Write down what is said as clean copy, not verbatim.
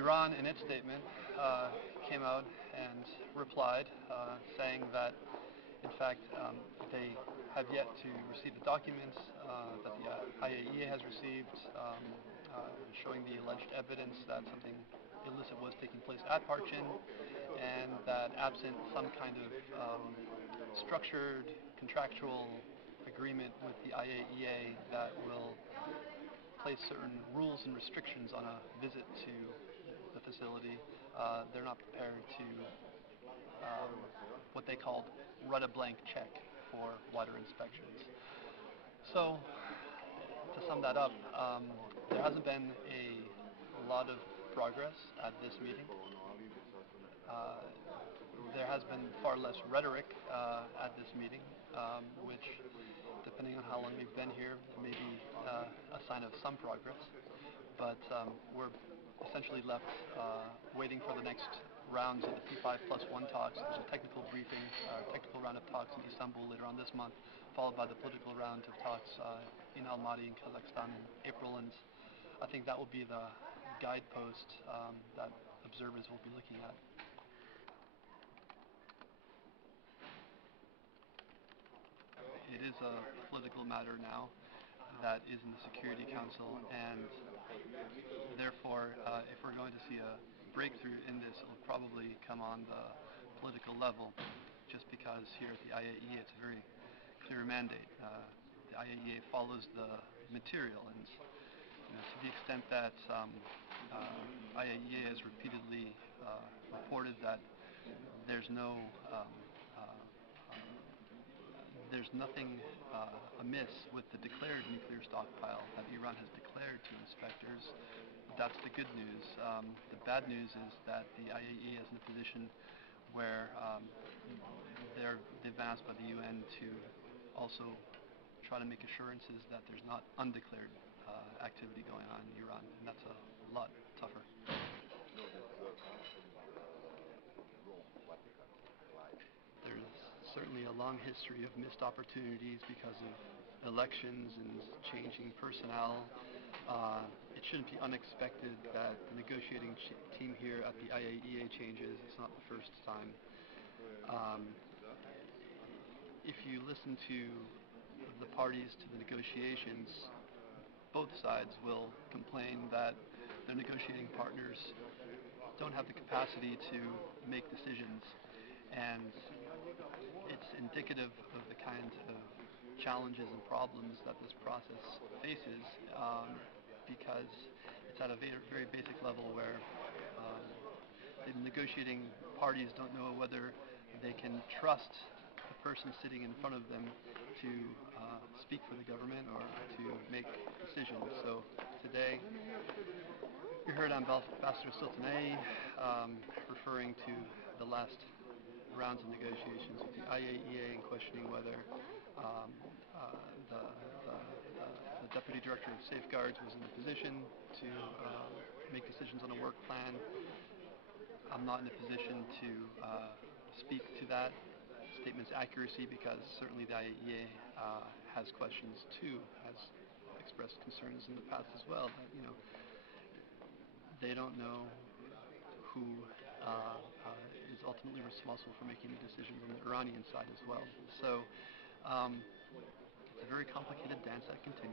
Iran, in its statement, came out and replied, saying that, in fact, they have yet to receive the documents that the IAEA has received, showing the alleged evidence that something illicit was taking place at Parchin, and that absent some kind of structured contractual agreement with the IAEA that will place certain rules and restrictions on a visit to the facility, they're not prepared to what they called run a blank check for water inspections. So, to sum that up, there hasn't been a lot of progress at this meeting. There has been far less rhetoric at this meeting, which, depending on how long we've been here, may be a sign of some progress. But we're essentially left waiting for the next rounds of the P5+1 talks. There's a technical briefing, technical round of talks in Istanbul later on this month, followed by the political round of talks in Almaty in Kazakhstan in April, and I think that will be the guidepost that observers will be looking at. It is a political matter now that is in the Security Council, and therefore, if we're going to see a breakthrough in this, it will probably come on the political level, just because here at the IAEA it's a very clear mandate. The IAEA follows the material, and to the extent that IAEA has repeatedly reported that there's nothing amiss with the declared nuclear stockpile that Iran has declared to inspectors. That's the good news. The bad news is that the IAEA is in a position where they've been asked by the UN to also try to make assurances that there's not undeclared activity going on in Iran, and that's a lot tougher. There's certainly a long history of missed opportunities because of elections and changing personnel. It shouldn't be unexpected that the negotiating team here at the IAEA changes. It's not the first time. If you listen to the parties to the negotiations, both sides will complain that their negotiating partners don't have the capacity to make decisions, and it's indicative of the kinds of challenges and problems that this process faces, because it's at a very basic level where the negotiating parties don't know whether they can trust the person sitting in front of them to speak for the government or to make decisions. So today we heard Ambassador Sultanei referring to the last rounds of negotiations with the IAEA and questioning whether the Deputy Director of Safeguards was in a position to make decisions on a work plan. I'm not in a position to speak to that statement's accuracy, because certainly the IAEA has questions too, has expressed concerns in the past as well, that they don't know who is ultimately responsible for making the decisions on the Iranian side as well. So it's a very complicated dance that continues.